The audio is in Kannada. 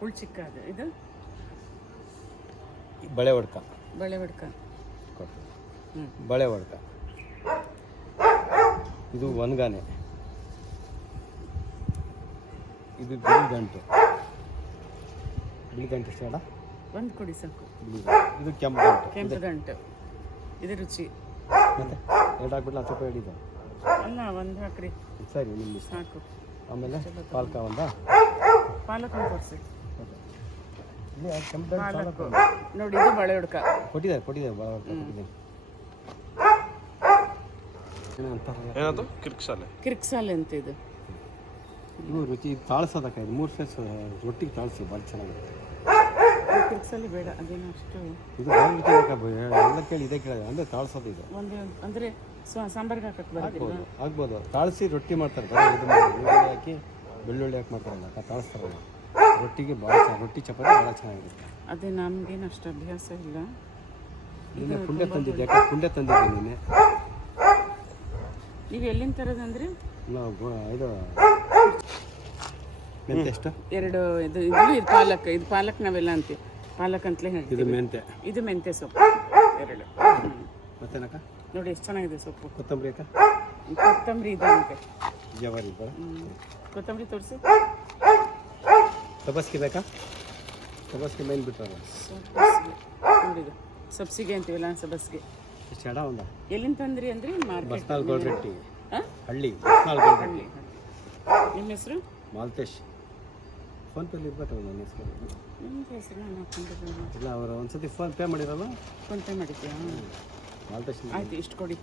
ಹುಳ್ಚಿಕ್ಕ ಅದು? ಇದು? ಬಳೆ ಹೊಡ್ಕ ಬಳೆ ಹೊಡ್ಕ ಬಳೆ ಹೊಡ್ಕ ಇದು ಒನ್ಗಾನೆ. ಇದು ಬಿಳಿ ಗಂಟು ಬಿಳಿ ಗಂಟು ಎಷ್ಟು ಅಲ್ಲ ಒಂದು ಕೊಡಿ ಸಾಕು. ಬಿಳಿ ಇದು ಕೆಂಪು ಗಂಟು ಕೆಂಪು ಗಂಟು. ಇದು ರುಚಿ. ಮತ್ತೆ ಎರಡು ಹಾಕ್ಬಿಟ್ಟು ಹತ್ತು ರೂಪಾಯಿ ಹಿಡಿದು ಅಲ್ಲ ಒಂದು ಹಾಕ್ರಿ. ಸರಿ ನಿಮ್ಮ ಸಾಕು. ಆಮೇಲೆ ಪಾಲ್ಕ ಒಂದ? ಪಾಲಕ್ ಒಂದು ಇಲ್ಲಿ ಆ ಕೆಂಪು ಗಂಟು ಪಾಲಕ್ ಪಾಲಕ್ ನೋಡಿ ಇದು ಬಳೆ ಹುಡ್ಕ. ಕೊಟ್ಟಿದ್ದಾರೆ ಕೊಟ್ಟಿದ್ದಾರೆ ಬಳೆ ಹೊಡ್ಕ ಕೊಟ್ಟಿದ್ದಾರೆ. ಏನೋ ಅಂತಾರೆ ಏನದು ಕಿರ್ಕ್ಸಾಲೆ ಕಿರ್ಕ್ಸಾಲೆ ಅಂತ ಇದು. ಇದು ರುಚಿ ತಾಳ್ಸೋದಕ್ಕ ಇದು ಮೂರು ಫೇಸ್ ರೊಟ್ಟಿಗೆ ತಾಳ್ಸಿ ಭಾಳ ಚೆನ್ನಾಗಿರುತ್ತೆ. ಕಿರ್ಕ್ಸಾಲೆ ಬೇಡ ಅದೇನು ಅಷ್ಟು. ಇದು ಭಾಳ ರುಚಿ ಎಲ್ಲ ಕೇಳಿ ಇದೇ ಕೇಳಿದೆ ಅಂದರೆ ತಾಳ್ಸೋದು ಇದು. ಒಂದು ಅಂದರೆ ಸಾಂಬಾರ್ಗೆ ಹಾಕಕ್ಕೆ ಬರೋದಿಲ್ಲ. ಆಗ್ಬೋದು ತಾಳಿಸಿ ರೊಟ್ಟಿ ಮಾಡ್ತಾರೆ ಬರೀ ಇದು ಹಾಕಿ ಬೆಳ್ಳುಳ್ಳಿ ಹಾಕಿ ಮಾಡ್ತಾರಲ್ಲ ತಾಳಿಸ್ತಾರಲ್ಲ. ರೊಟ್ಟಿಗೆ ಭಾಳ ರೊಟ್ಟಿ ಚಪಾತಿ ಭಾಳ ಚೆನ್ನಾಗಿರುತ್ತೆ. ಅದೇ ನಮಗೇನು ಅಷ್ಟು ಅಭ್ಯಾಸ ಇಲ್ಲ. ನಿನ್ನೆ ಪುಂಡೆ ತಂದಿದ್ದೆ ಯಾಕೆ ಪುಂಡೆ ತಂದಿದ್ದೆ ನಿನ್ನೆ ನೀವು ಎಲ್ಲಿಂದ ತರೋದಂದ್ರೆ? ನಾವು ಗೋ- ಇದು ಮೆಂತೆ ಎಷ್ಟು? ಎರಡು ಇದು ಇದು ಇದು ಪಾಲಕ್ ಇದು ಪಾಲಕ್ ನಾವೆಲ್ಲ ಅಂತೀವಿ. ಪಾಲಕ್ ಅಂತಲೇ ಇದು ಹೇಳ್ತೀವಿ ಮೆಂತೆ ಇದು ಮೆಂತೆ ಸೊಪ್ಪು. ಎರಡು. ಮತ್ತೆ ಮತ್ತೇನಕ್ಕ ನೋಡಿ ಎಷ್ಟು ಚೆನ್ನಾಗಿದೆ ಸೊಪ್ಪು. ಕೊತ್ತಂಬರಿ ಅಕ್ಕ? ಕೊತ್ತಂಬರಿ ಇದೆ ಅಂತೆ ಜವಾರಿ ಕೊತ್ತಂಬರಿ ತೋರಿಸಿ. ಸಬಸ್ಗೆ ಬೇಕಾ? ತಪಸ್ಗೆ ಮೇನ್ ಬಿಟ್ರಲ್ಲ ಸಬ್ಸಿಗೆ ಅಂತೀವಲ್ಲ ಸಬಸ್ಗೆ? ಎಷ್ಟು ಎಡ ಒಂದ? ಎಲ್ಲಿಂದ ತಂದ್ರಿ ಅಂದ್ರೆ ಬಸ್ನಾಲ್ ಗೋಲ್ರೆಟ್ಟಿ. ಹಳ್ಳಿ ಬಸ್ನಾಲ್ ಗೋಲ್ರೆಟ್ಟಿ. ನಿಮ್ಮ ಹೆಸರು? ಮಾಲ್ತೇಶ್. ಫೋನ್ಪೇಲಿ ಇರ್ಬೇಕಲ್ಲ ನನ್ನ ಹೆಸರು? ನಿಮ್ಮ ಹೆಸರು ನಾನು ಹಾಕೊಂಡಿದ್ದೀನಿ. ಇಲ್ಲ ಅವರು ಒಂದ್ಸತಿ ಫೋನ್ ಪೇ ಮಾಡಿರಲ್ಲ? ಫೋನ್ ಪೇ ಮಾಡಿದ್ದೆ ಮಾಲ್ತೇಶ್ ಆಯ್ತು ಇಷ್ಟು ಕೊಡಿ.